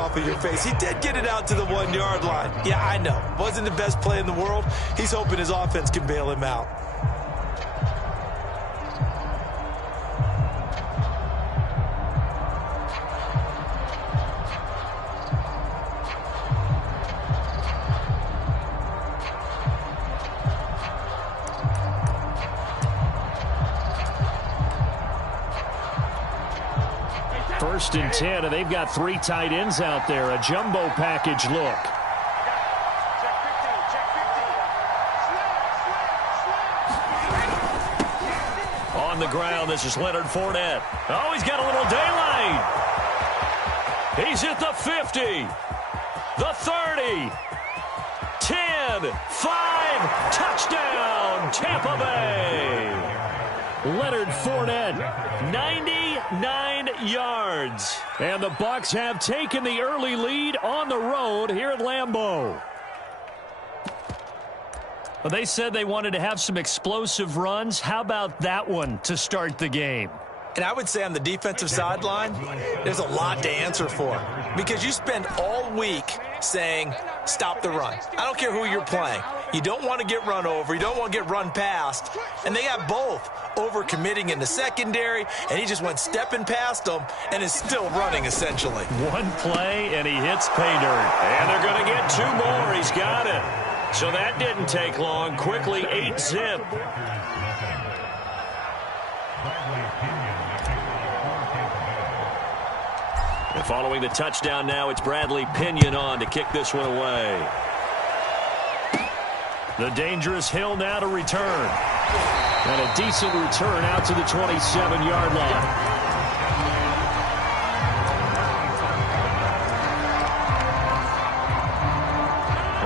off of your face. He did get it out to the 1-yard line. Yeah, I know. Wasn't the best play in the world. He's hoping his offense can bail him out. First and 10, and they've got 3 tight ends out there. A jumbo package look. On the ground, this is Leonard Fournette. Oh, he's got a little daylight. He's at the 50, the 30, 10, 5, touchdown, Tampa Bay. Leonard Fournette, 99 yards. And the Bucs have taken the early lead on the road here at Lambeau. Well, they said they wanted to have some explosive runs. How about that one to start the game? And I would say on the defensive sideline, there's a lot to answer for. Because you spend all week saying, stop the run. I don't care who you're playing. You don't want to get run over. You don't want to get run past. And they have both. Over-committing in the secondary, and he just went stepping past them and is still running, essentially. One play, and he hits pay dirt. And they're going to get 2 more. He's got it. So that didn't take long. Quickly, 8-zip. And following the touchdown now, it's Bradley Pinion on to kick this one away. The dangerous Hill now to return. And a decent return out to the 27-yard line.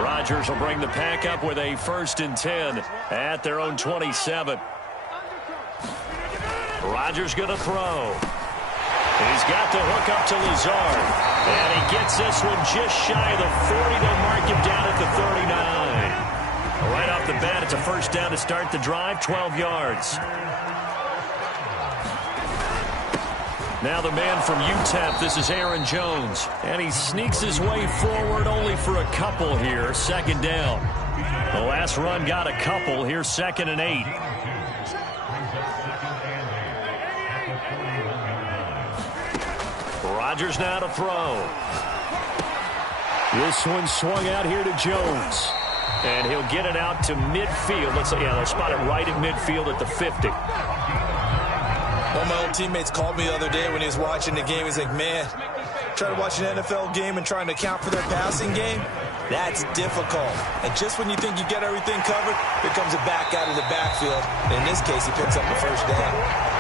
Rodgers will bring the pack up with a 1st and 10 at their own 27. Rodgers going to throw. He's got the hook up to Lazard. And he gets this one just shy of the 40. They'll mark him down at the 39. Right off the bat, it's a 1st down to start the drive, 12 yards. Now the man from UTEP, this is Aaron Jones. And he sneaks his way forward only for a couple here, 2nd down. The last run got a couple, here 2nd and 8. Rodgers now to throw. This one swung out here to Jones. And he'll get it out to midfield. Let's say, yeah, they'll spot it right at midfield at the 50. One of my old teammates called me the other day when he was watching the game. He's like, man, trying to watch an NFL game and trying to account for their passing game, that's difficult. And just when you think you get everything covered, here comes it back out of the backfield. And in this case, he picks up the 1st down.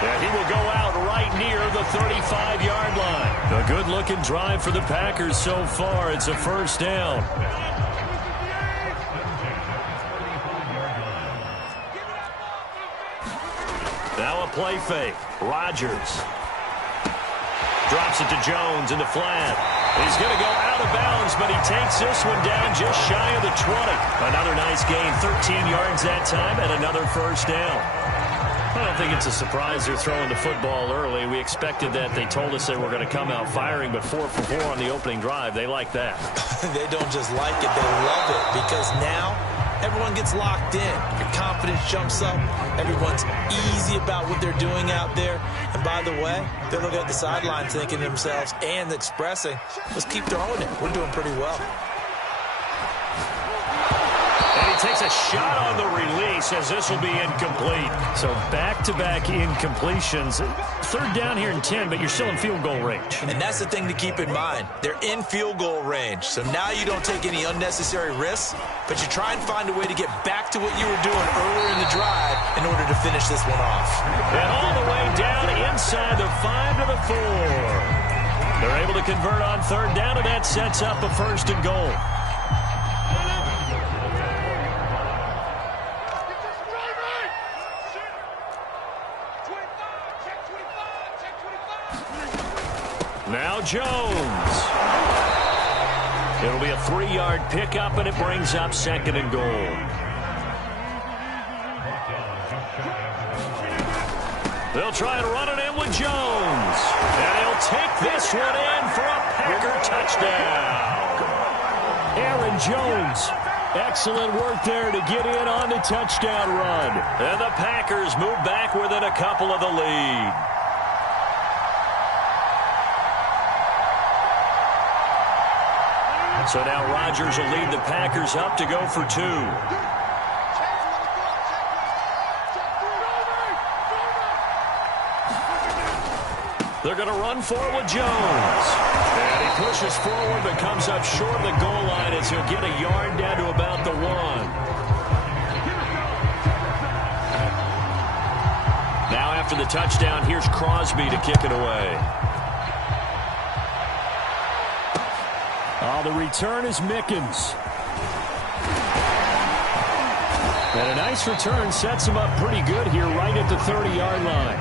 And he will go out right near the 35-yard line. A good-looking drive for the Packers so far. It's a 1st down. Now a play fake. Rodgers drops it to Jones in the flat. He's going to go out of bounds, but he takes this one down just shy of the 20. Another nice gain, 13 yards that time, and another 1st down. I don't think it's a surprise they're throwing the football early. We expected that. They told us they were going to come out firing, but 4 for 4 on the opening drive. They like that. They don't just like it, they love it, because now everyone gets locked in. Your confidence jumps up. Everyone's easy about what they're doing out there. And by the way, they're looking at the sideline thinking to themselves and expressing, let's keep throwing it. We're doing pretty well. And he takes a shot on the release as this will be incomplete. So back-to-back incompletions. 3rd down here in 10, but you're still in field goal range. And that's the thing to keep in mind. They're in field goal range. So now you don't take any unnecessary risks, but you try and find a way to get back to what you were doing earlier in the drive in order to finish this one off. And all the way down inside the 5 to the 4. They're able to convert on 3rd down, and that sets up a 1st and goal. Now Jones. It'll be a 3-yard pickup, and it brings up 2nd and goal. They'll try to run it in with Jones. And he'll will take this one in for a Packer touchdown. Aaron Jones. Excellent work there to get in on the touchdown run. And the Packers move back within a couple of the lead. So now Rodgers will lead the Packers up to go for 2. They're going to run forward with Jones. And he pushes forward but comes up short of the goal line as he'll get a yard down to about the 1. Now after the touchdown, here's Crosby to kick it away. The return is Mickens. And a nice return sets him up pretty good here right at the 30-yard line.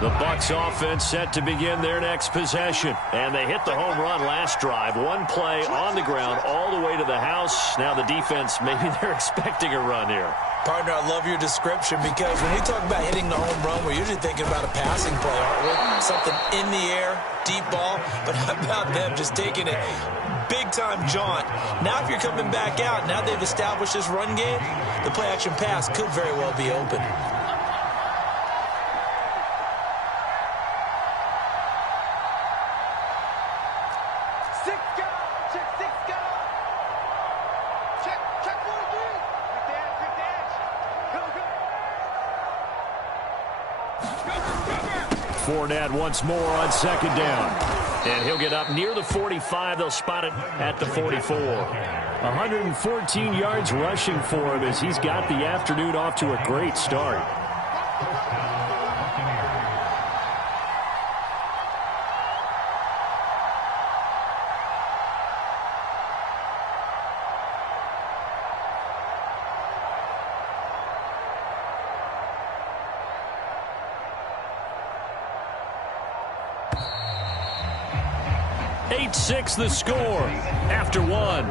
The Bucs offense set to begin their next possession. And they hit the home run last drive. One play on the ground all the way to the house. Now the defense, maybe they're expecting a run here. Partner, I love your description because when we talk about hitting the home run, we're usually thinking about a passing play, aren't we? Something in the air, deep ball. But how about them just taking it big-time jaunt? Now if you're coming back out, now they've established this run game, the play-action pass could very well be open. Fournette once more on second down. And he'll get up near the 45. They'll spot it at the 44. 114 yards rushing for him as he's got the afternoon off to a great start. Six the score after 1.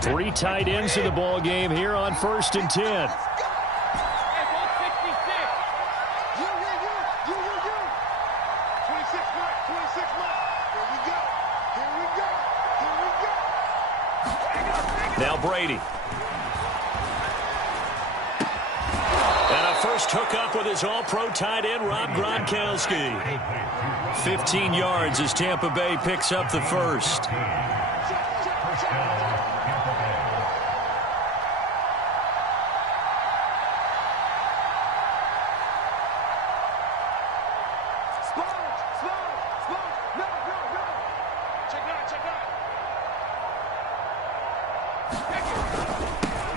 Three tight ends in the ball game here on 1st and 10. Now Brady. First hook up with his all-pro tight end, Rob Gronkowski. 15 yards as Tampa Bay picks up the first.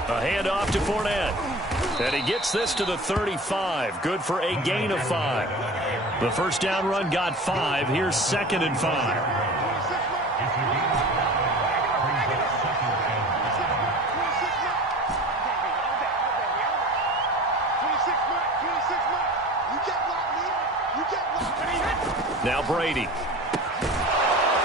A handoff to Fournette. And he gets this to the 35. Good for a gain of 5. The first down run got 5. Here's 2nd and 5. Now Brady.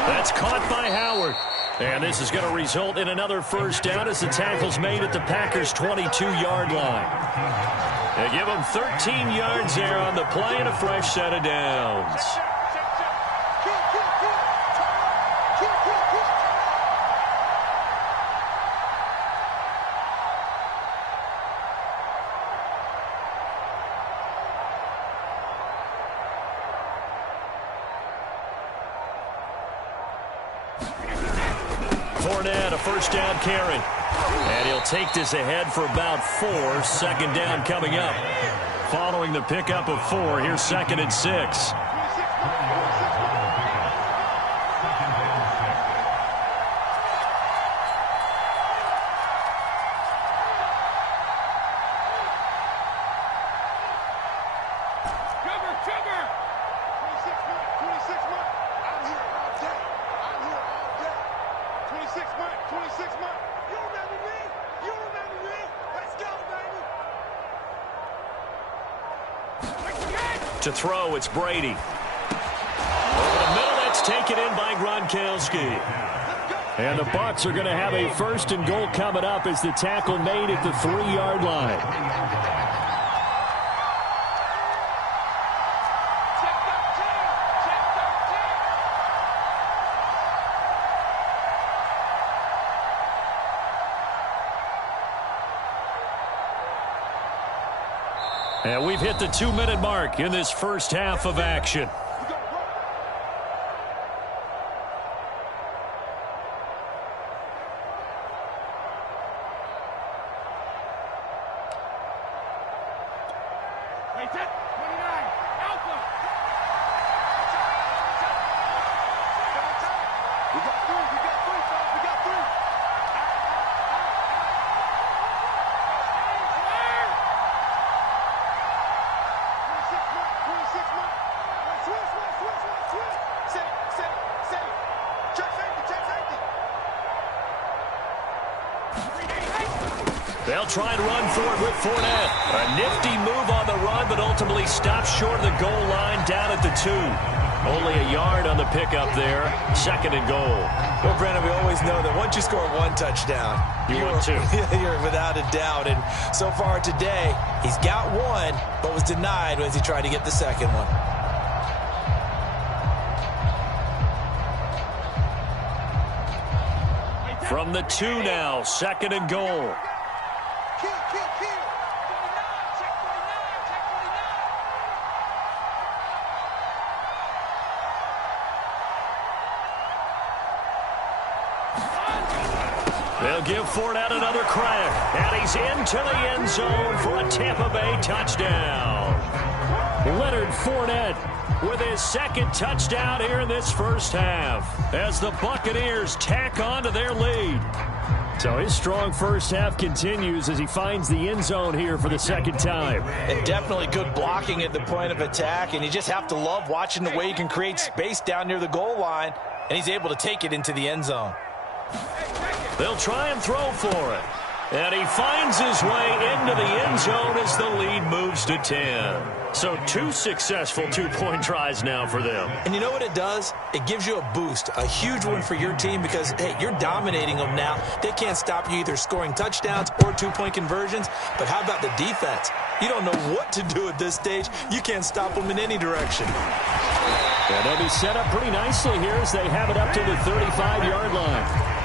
That's caught by Howard. And this is going to result in another first down as the tackle's made at the Packers' 22-yard line. They give them 13 yards there on the play and a fresh set of downs. Fournette, a first down carry. And he'll take this ahead for about 4. Second down coming up. Following the pickup of 4, here's 2nd and 6. To throw, it's Brady. Over the middle, that's taken in by Gronkowski. And the Bucs are going to have a 1st and goal coming up as the tackle made at the 3-yard line. And we've hit the 2-minute mark in this first half of action. They'll try and run for it with Fournette. A nifty move on the run, but ultimately stops short of the goal line down at the 2. Only a yard on the pickup there. 2nd and goal. Well, Brandon, we always know that once you score 1 touchdown, you're without a doubt. And so far today, he's got 1, but was denied as he tried to get the 2nd one. From the 2 now, 2nd and goal. They'll give Fournette another crack, and he's into the end zone for a Tampa Bay touchdown. Leonard Fournette with his 2nd touchdown here in this first half as the Buccaneers tack on to their lead. So his strong first half continues as he finds the end zone here for the 2nd time. And definitely good blocking at the point of attack, and you just have to love watching the way he can create space down near the goal line, and he's able to take it into the end zone. They'll try and throw for it. And he finds his way into the end zone as the lead moves to 10. So 2 successful 2-point tries now for them. And you know what it does? It gives you a boost, a huge one for your team because, hey, you're dominating them now. They can't stop you either scoring touchdowns or 2-point conversions. But how about the defense? You don't know what to do at this stage. You can't stop them in any direction. And they'll be set up pretty nicely here as they have it up to the 35-yard line.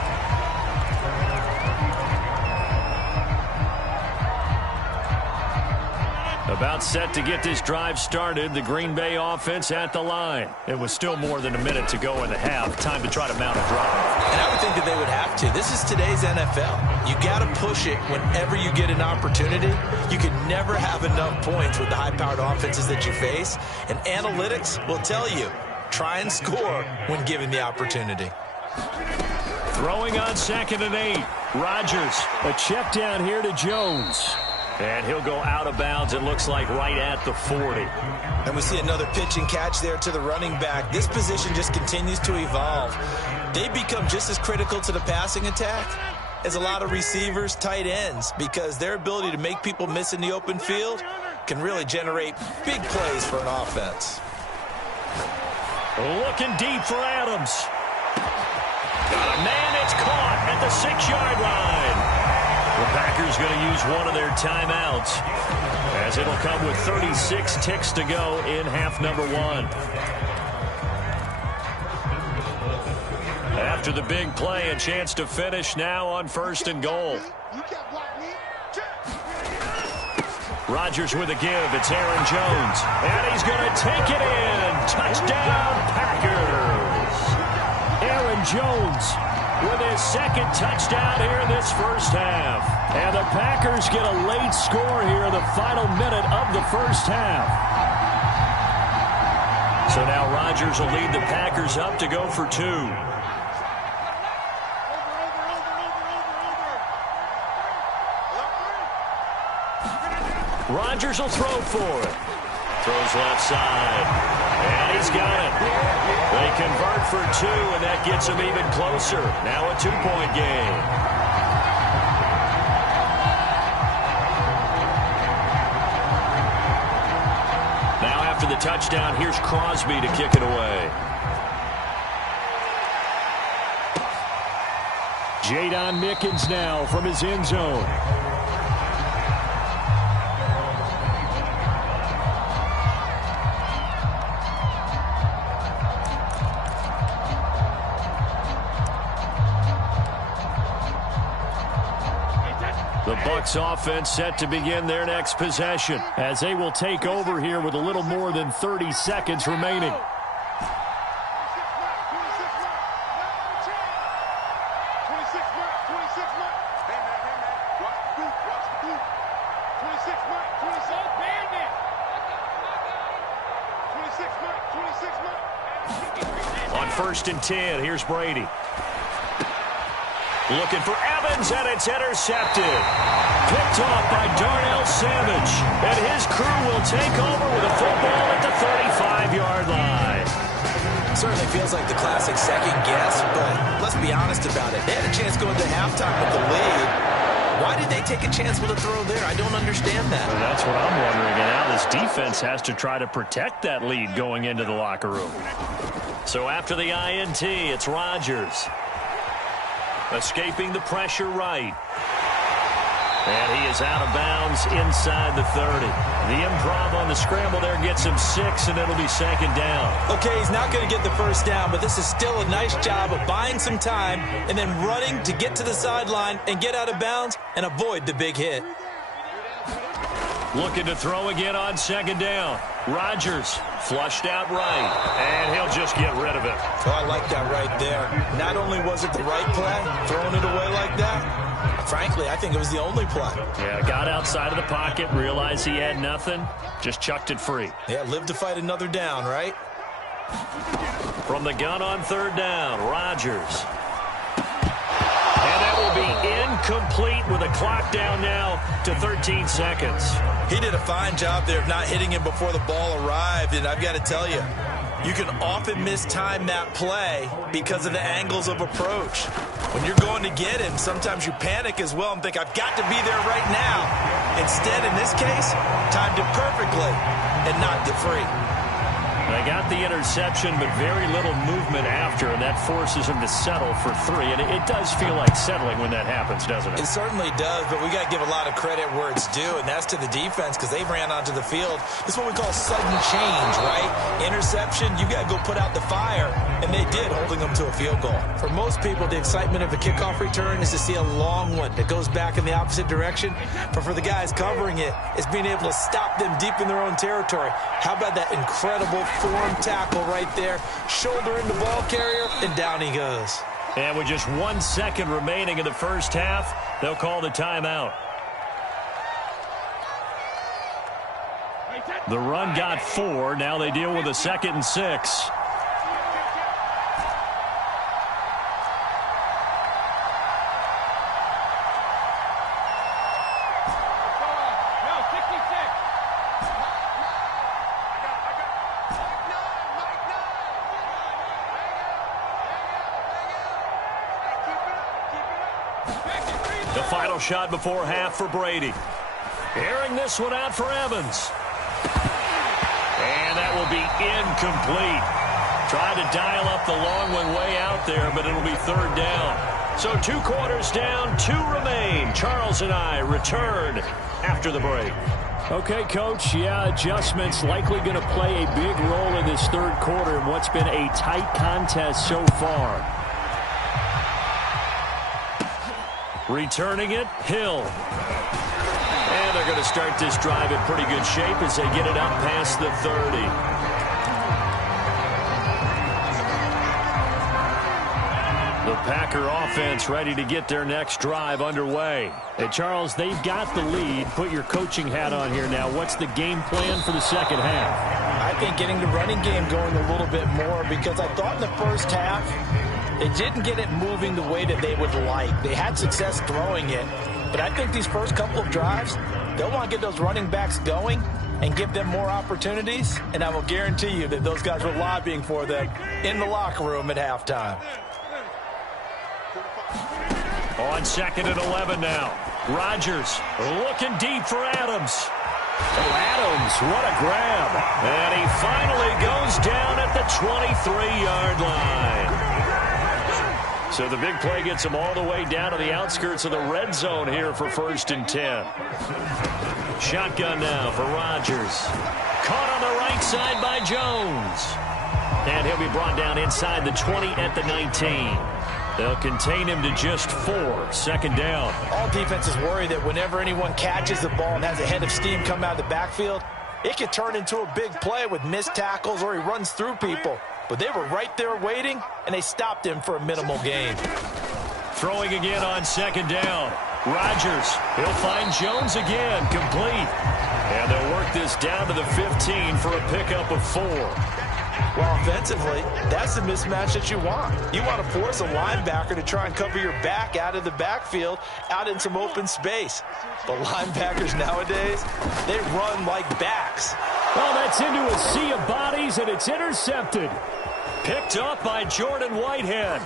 About set to get this drive started. The Green Bay offense at the line. It was still more than a minute to go in the half. Time to try to mount a drive. And I would think that they would have to. This is today's NFL. You got to push it whenever you get an opportunity. You can never have enough points with the high-powered offenses that you face. And analytics will tell you, try and score when given the opportunity. Throwing on 2nd and 8. Rodgers. A check down here to Jones. And he'll go out of bounds, it looks like, right at the 40. And we see another pitch and catch there to the running back. This position just continues to evolve. They become just as critical to the passing attack as a lot of receivers, tight ends, because their ability to make people miss in the open field can really generate big plays for an offense. Looking deep for Adams. Got a man that's caught at the 6-yard line. The Packers going to use one of their timeouts as it'll come with 36 ticks to go in half number 1. After the big play, a chance to finish now on 1st and goal. Rodgers with a give. It's Aaron Jones. And he's going to take it in. Touchdown, Packers. Aaron Jones with his 2nd touchdown here in this first half. And the Packers get a late score here in the final minute of the first half. So now Rodgers will lead the Packers up to go for 2. Rodgers will throw for it. Throws left side. And he's got it. They convert for 2, and that gets them even closer. Now a 2-point game. Now after the touchdown, here's Crosby to kick it away. Jadon Mickens now from his end zone. The Bucs offense set to begin their next possession as they will take over here with a little more than 30 seconds remaining. On 1st and 10, here's Brady. Looking for Evans, and it's intercepted. Picked off by Darnell Savage. And his crew will take over with a football at the 35-yard line. Certainly feels like the classic second guess, but let's be honest about it. They had a chance going to halftime with the lead. Why did they take a chance with a throw there? I don't understand that. Well, that's what I'm wondering. And now this defense has to try to protect that lead going into the locker room. So after the INT, it's Rodgers. Escaping the pressure right. And he is out of bounds inside the 30. The improv on the scramble there gets him 6, and it'll be 2nd down. Okay, he's not going to get the first down, but this is still a nice job of buying some time and then running to get to the sideline and get out of bounds and avoid the big hit. Looking to throw again on 2nd down. Rodgers flushed out right, and he'll just get rid of it. Oh, I like that right there. Not only was it the right play, throwing it away like that, frankly, I think it was the only play. Yeah, got outside of the pocket, realized he had nothing, just chucked it free. Yeah, live to fight another down, right? From the gun on 3rd down, Rodgers. And that will be incomplete with a clock down now to 13 seconds. He did a fine job there of not hitting him before the ball arrived, and I've got to tell you, you can often mistime that play because of the angles of approach. When you're going to get him, sometimes you panic as well and think, I've got to be there right now. Instead, in this case, timed it perfectly and knocked it free. They got the interception, but very little movement after, and that forces him to settle for 3. And it does feel like settling when that happens, doesn't it? It certainly does, but we got to give a lot of credit where it's due, and that's to the defense because they ran onto the field. This is what we call sudden change, right? Interception, you got to go put out the fire, and they did, holding them to a field goal. For most people, the excitement of a kickoff return is to see a long one that goes back in the opposite direction. But for the guys covering it, it's being able to stop them deep in their own territory. How about that incredible form tackle right there, shoulder in the ball carrier, and down he goes. And with just 1 second remaining in the first half, they'll call the timeout. The run got 4. Now they deal with a 2nd and 6. The final shot before half for Brady. Airing this one out for Evans. And that will be incomplete. Tried to dial up the long one way out there, but it'll be 3rd down. So 2 quarters down, 2 remain. Charles and I return after the break. Okay, Coach, yeah, adjustments likely going to play a big role in this 3rd quarter in what's been a tight contest so far. Returning it, Hill. And they're going to start this drive in pretty good shape as they get it up past the 30. The Packer offense ready to get their next drive underway. Hey, Charles, they've got the lead. Put your coaching hat on here now. What's the game plan for the second half? I think getting the running game going a little bit more because I thought in the first half they didn't get it moving the way that they would like. They had success throwing it, but I think these first couple of drives, they'll want to get those running backs going and give them more opportunities, and I will guarantee you that those guys were lobbying for them in the locker room at halftime. On 2nd and 11 now. Rodgers looking deep for Adams. Oh, Adams, what a grab. And he finally goes down at the 23-yard line. So the big play gets him all the way down to the outskirts of the red zone here for 1st and 10. Shotgun now for Rodgers. Caught on the right side by Jones. And he'll be brought down inside the 20 at the 19. They'll contain him to just 4. 2nd down. All defenses worry that whenever anyone catches the ball and has a head of steam come out of the backfield, it could turn into a big play with missed tackles or he runs through people. But they were right there waiting, and they stopped him for a minimal gain. Throwing again on 2nd down. Rodgers, he'll find Jones again, complete. And they'll work this down to the 15 for a pickup of 4. Well, offensively, that's the mismatch that you want. You want to force a linebacker to try and cover your back out of the backfield, out in some open space. But linebackers nowadays, they run like backs. Well, that's into a sea of bodies, and it's intercepted. Picked up by Jordan Whitehead.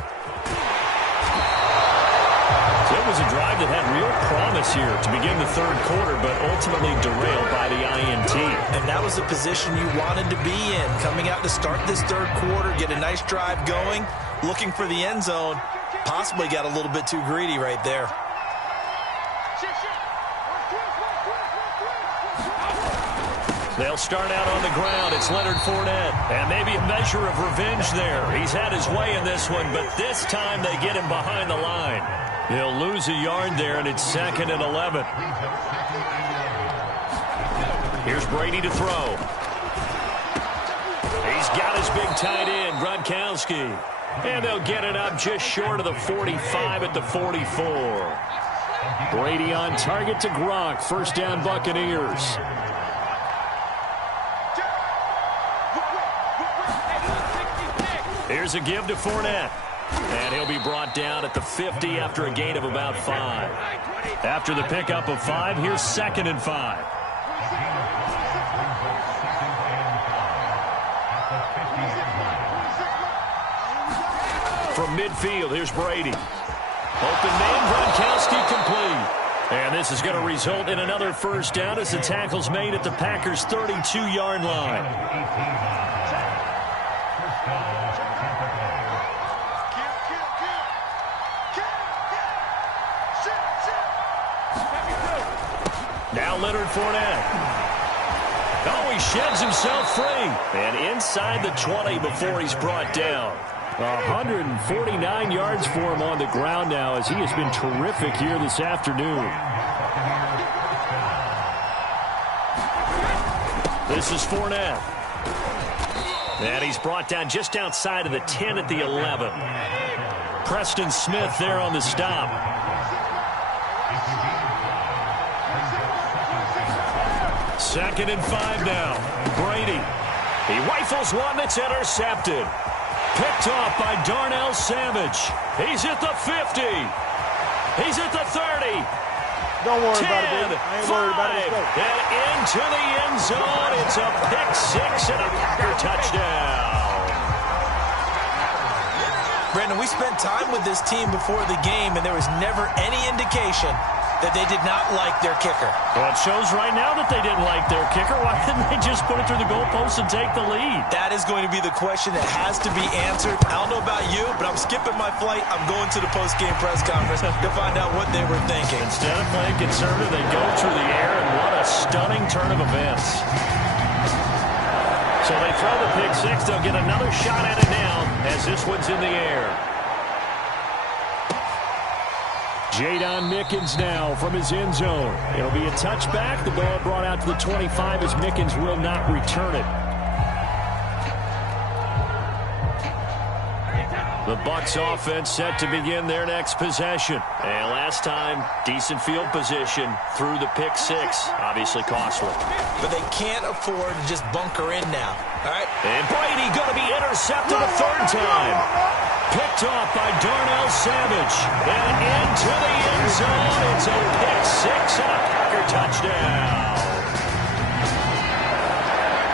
So it was a drive that had real promise here to begin the 3rd quarter, but ultimately derailed by the INT. And that was the position you wanted to be in. Coming out to start this 3rd quarter, get a nice drive going, looking for the end zone. Possibly got a little bit too greedy right there. They'll start out on the ground. It's Leonard Fournette. And maybe a measure of revenge there. He's had his way in this one, but this time they get him behind the line. He'll lose a yard there, and it's 2nd and 11. Here's Brady to throw. He's got his big tight end, Gronkowski. And they'll get it up just short of the 45 at the 44. Brady on target to Gronk. 1st down, Buccaneers. Here's a give to Fournette. And he'll be brought down at the 50 after a gain of about 5. After the pickup of 5, here's 2nd and 5. From midfield, here's Brady. Open man, Gronkowski complete. And this is going to result in another 1st down as the tackle's made at the Packers' 32-yard line. Now Leonard Fournette. Oh, he sheds himself free. And inside the 20 before he's brought down. 149 yards for him on the ground now as he has been terrific here this afternoon. This is Fournette. And he's brought down just outside of the 10 at the 11. Preston Smith there on the stop. Second and 5 now. Brady. He rifles one that's intercepted. Picked off by Darnell Savage. He's at the 50. He's at the 30. Don't worry 10, about it, baby. I ain't worried about it. And into the end zone. It's a pick 6 and a Packer touchdown. Brandon, we spent time with this team before the game, and there was never any indication that they did not like their kicker. Well, it shows right now that they didn't like their kicker. Why didn't they just put it through the goalpost and take the lead? That is going to be the question that has to be answered. I don't know about you, but I'm skipping my flight. I'm going to the post-game press conference to find out what they were thinking. Instead of playing conservative, they go through the air, and what a stunning turn of events. So they throw the pick 6. They'll get another shot at it now as this one's in the air. Jadon Mickens now from his end zone. It'll be a touchback. The ball brought out to the 25 as Mickens will not return it. The Bucs offense set to begin their next possession. And last time, decent field position through the pick 6. Obviously costly. But they can't afford to just bunker in now. All right? And Brady going to be intercepted a 3rd time. Picked off by Darnell Savage. And into the end zone. It's a pick 6 and a Packer touchdown.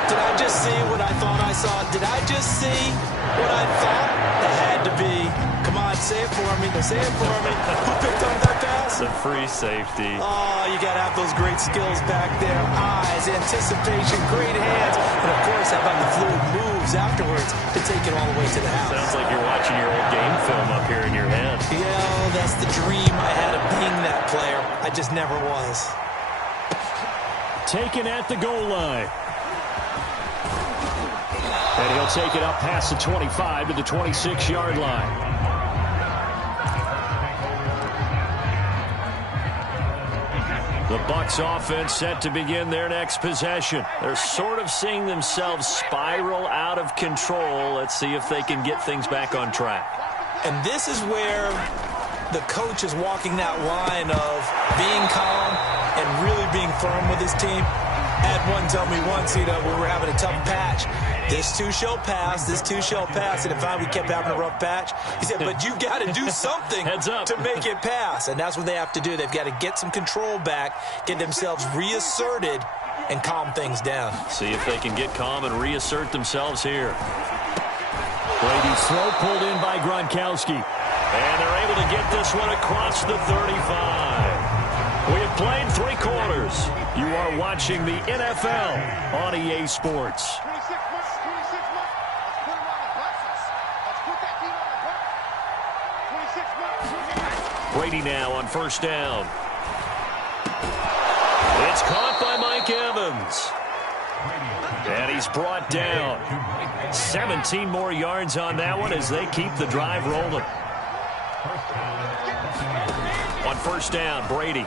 Did I just see what I thought I saw? Did I just see what I thought? It had to be. Come on, say it for me. Say it for me. Who picked up that pass? a free safety. Oh, you got to have those great skills back there. Eyes, anticipation, great hands. And, of course, how about the fluid moves afterwards to take it all the way to the house. Sounds like you're watching your old game film up here in your head. Yeah, that's the dream I had of being that player. I just never was. Taken at the goal line. And he'll take it up past the 25 to the 26-yard line. The Bucs offense set to begin their next possession. They're sort of seeing themselves spiral out of control. Let's see if they can get things back on track. And this is where the coach is walking that line of being calm and really being firm with his team. I had one tell me once, we were having a tough patch. This too shall pass, this too shall pass. And if we kept having a rough patch, he said, but you've got to do something to make it pass. And that's what they have to do. They've got to get some control back, get themselves reasserted, and calm things down. See if they can get calm and reassert themselves here. Brady's throw pulled in by Gronkowski. And they're able to get this one across the 35. We have played 3 quarters. You are watching the NFL on EA Sports. Brady now on first down. It's caught by Mike Evans. And he's brought down. 17 more yards on that one as they keep the drive rolling. On first down, Brady.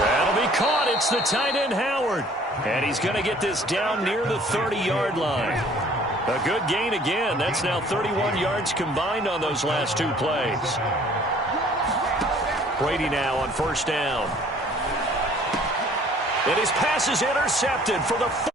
That'll be caught. It's the tight end, Howard. And he's going to get this down near the 30-yard line. A good gain again. That's now 31 yards combined on those last 2 plays. Brady now on first down. And his pass is intercepted for the